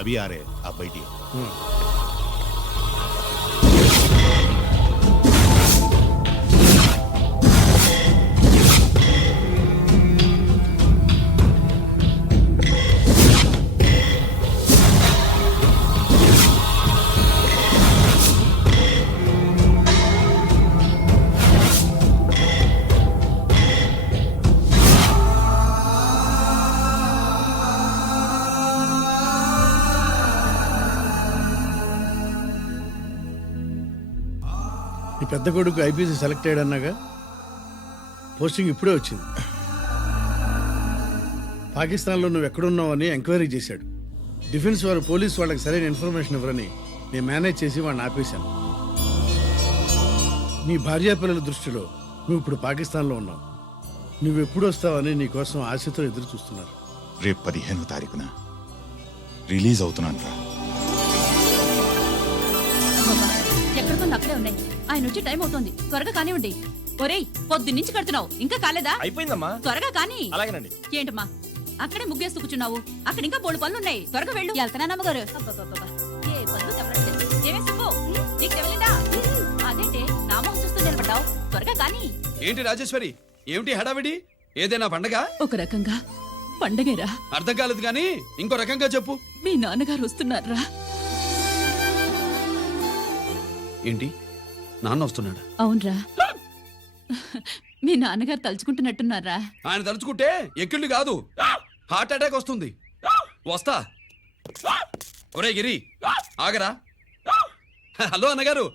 अभी आ रहे हैं, आप बैठिए। నీ పెద్ద కొడుకు ఐపీసీ సెలెక్ట్ అయ్యాడన్నాగా, పోస్టింగ్ ఇప్పుడే వచ్చింది. పాకిస్తాన్లో నువ్వు ఎక్కడున్నావని ఎంక్వైరీ చేశాడు. డిఫెన్స్ వారు పోలీసు వాళ్ళకి సరైన ఇన్ఫర్మేషన్ ఇవ్వరని నేను మేనేజ్ చేసి వాడిని ఆపేశాను. నీ భార్యా పిల్లల దృష్టిలో నువ్వు ఇప్పుడు పాకిస్తాన్లో ఉన్నావు. నువ్వు ఎప్పుడు వస్తావని నీ కోసం ఆశతో ఎదురు చూస్తున్నారు. రేపు 15వ తారీఖున రిలీజ్ అవుతున్నాను రా. ఎక్కడికో అక్కడే ఉన్నాయి. ఆయన వచ్చి టైం అవుతోంది, త్వరగా కానివ్వండి. ఒరేయ్, పొద్దు నుంచి కడుతున్నావు, ఇంకా కాలేదా? అయిపోయిందమ్మా. త్వరగా కానీ. అలాగేనండి. ఏంటమ్మా అక్కడే ముగ్గేస్తూ కూర్చున్నావు? అక్కడ ఇంకా 3 పనులున్నాయి, త్వరగా వెళ్ళు. వెళ్తానమ్మగారు. ఏ పనులు తెవలట్లేదు. ఏమే సుబ్బు, నీకు తెవలిందా? అదేంటే నామం చూస్తూ నిలబడ్డావు, త్వరగా కానీ. ఏంటి రాజేశ్వరి, ఏమిటి హడావిడి? ఏదైనా పండగ? ఒక రకంగా పండగేరా. అర్థం కాలేదు గాని ఇంకో రకంగా చెప్పు. మీ నాన్నగారు వస్తున్నారా? ఏంటి, నాన్న వస్తున్నాడా? అవునరా, మీ నాన్నగారు తలుచుకుంటున్నట్టున్నారా? ఆయన తలుచుకుంటే ఎక్కిళ్ళు కాదు, హార్ట్ అటాక్ వస్తుంది. వస్తా. ఒరే గిరి, ఆగరా. హలో అన్నగారు,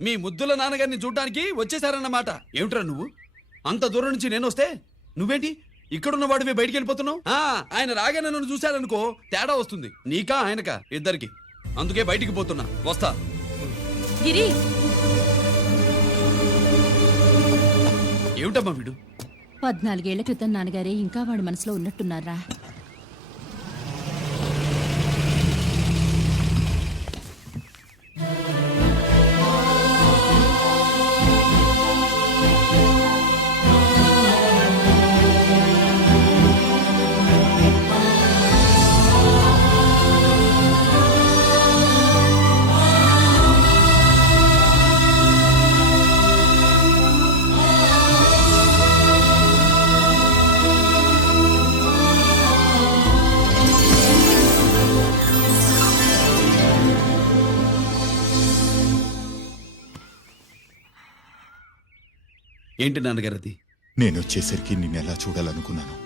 మీ ముద్దుల నాన్నగారిని చూడ్డానికి వచ్చేసారన్నమాట. ఏమిట్రా నువ్వు? అంత దూరం నుంచి నేను వస్తే నువ్వేంటి ఇక్కడున్న వాడివి బయటికి వెళ్ళిపోతున్నావు? ఆయన రాగానే నన్ను చూశారనుకో తేడా వస్తుంది, నీకా ఆయనకా ఇద్దరికి. అందుకే బయటికి పోతున్నా, వస్తా. గిరి, ఏమిటమ్మా వీడు? 14 ఏళ్ల క్రితం నాన్నగారే ఇంకా వాడి మనసులో ఉన్నట్టున్నారా? ఏంటి నాన్నగారు అది? నేను వచ్చేసరికి నిన్నెలా చూడాలనుకున్నాను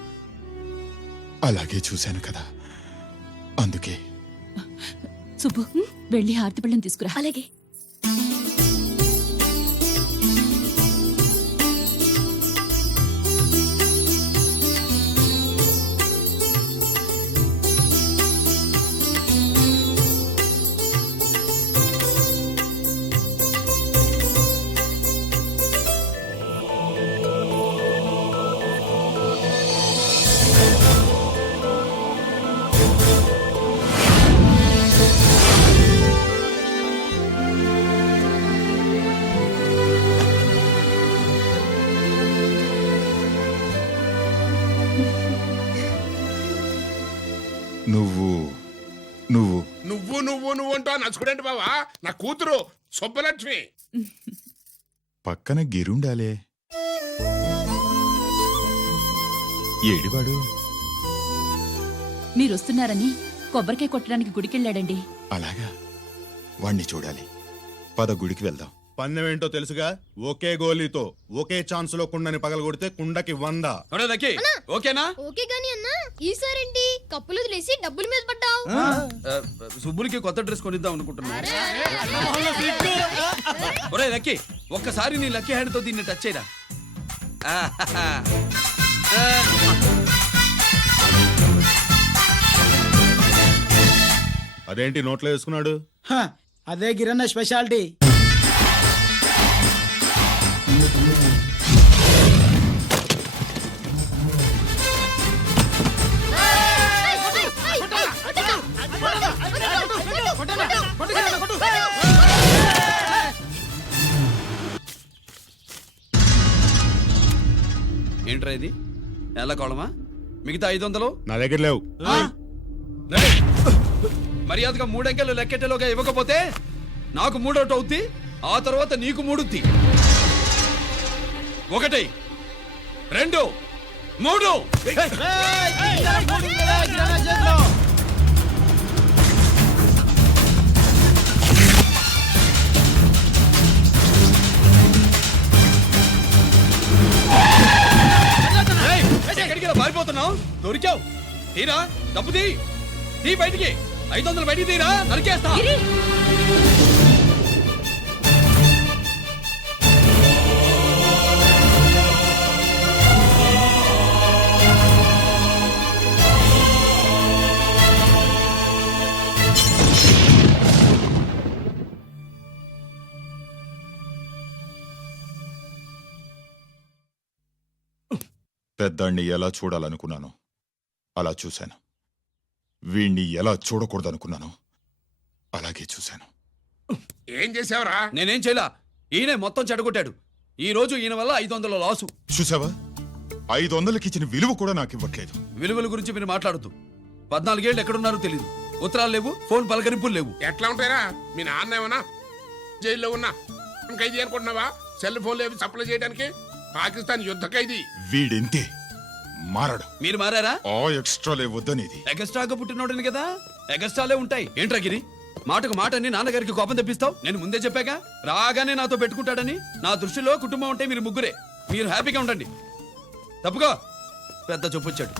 అలాగే చూశాను కదా, అందుకే. సుబ్బు, వెళ్ళి హారతి పళ్ళని తీసుకురా. అలాగే. నువ్వు నువ్వు నువ్వు నువ్వు నువ్వు అంటూ నచ్చుకునేంటి బావా? నా కూతురు సుబ్బలక్ష్మి. పక్కన గిరుండాలే. ఏడివాడు? మీరొస్తున్నారని కొబ్బరికాయ కొట్టడానికి గుడికెళ్ళాడండి. అలాగా, వాణ్ణి చూడాలి. పద, గుడికి వెళ్దాం. పందెం ఏంటో తెలుసుగా, ఒకే గోలీతో ఒకే ఛాన్స్ లో కుండని పగలగొడితే కుండకి 100. ఓకేనా? ఓకే గాని అన్నా, ఈసారేంటి కప్పులు వదిలేసి డబ్బుల మీద పడ్డావు? సుబ్బులకి కొత్త డ్రెస్ కొనిద్దాం అనుకుంటున్నా. ఒరే లక్కీ, ఒక్కసారి నీ లక్కీ హ్యాండ్ తో దీన్ని టచ్ చేయరా. అదేంటి నోట్లో వేసుకున్నాడు? అదే గిరన్న స్పెషాలిటీ. ఏంట్రా ఇది? ఎలా కోళమా? మిగతా 500 నా దగ్గర లేవు. మర్యాదగా 3 అంకెలు లెక్కెట్టేలోగా ఇవ్వకపోతే నాకు 3 అవుద్ది, ఆ తర్వాత నీకు 3. 1 2 3. ఎక్కడికి పారిపోతున్నావు? దొరికావు. తీరా డబ్బు తీ బయటికి. 500 బయటికి తీరా, నరికేస్తా. గిరి పెద్దాన్ని ఎలా చూడాలనుకున్నాను అలా చూశాను. వీణ్ణి ఎలా చూడకూడదనుకున్నాను అలాగే చూశాను. ఏం చేసావురా? నేనేం చేయలా, ఈయనే మొత్తం చెడగొట్టాడు. ఈ రోజు ఈయన వల్ల 500 లాసు. చూసావా, 500కి ఇచ్చిన విలువ కూడా నాకు ఇవ్వట్లేదు. విలువల గురించి మీరు మాట్లాడద్దు. 14 ఏళ్ళు ఎక్కడున్నారో తెలీదు. ఉత్తరాలు లేవు, ఫోన్ పలకరింపులు లేవు. ఎట్లా ఉంటాయిరా? మీ నాన్న ఏమన్నా జైల్లో ఉన్నా ఖైదీ అనుకుంటున్నావా? సెల్ ఫోన్ లేవి సప్లై చేయడానికి. పాకిస్తాన్ యుద్ధ ఖైదీ. వీడింతే మారడు. మీరు మారారా? ఆ ఎక్స్ట్రాలే వద్దనేది. ఎగస్ట్రాగా పుట్టినోడని కదా, ఎగస్ట్రాలే ఉంటాయి. ఏంట్రా గిరి, మాటకు మాట అని నాన్నగారికి కోపం తెప్పిస్తావు? నేను ముందే చెప్పాగా రాగానే నాతో పెట్టుకుంటాడని. నా దృష్టిలో కుటుంబం ఉంటే మీరు ముగ్గురే. మీరు హ్యాపీగా ఉండండి. తప్పుగా పెద్ద చెప్పొచ్చాడు.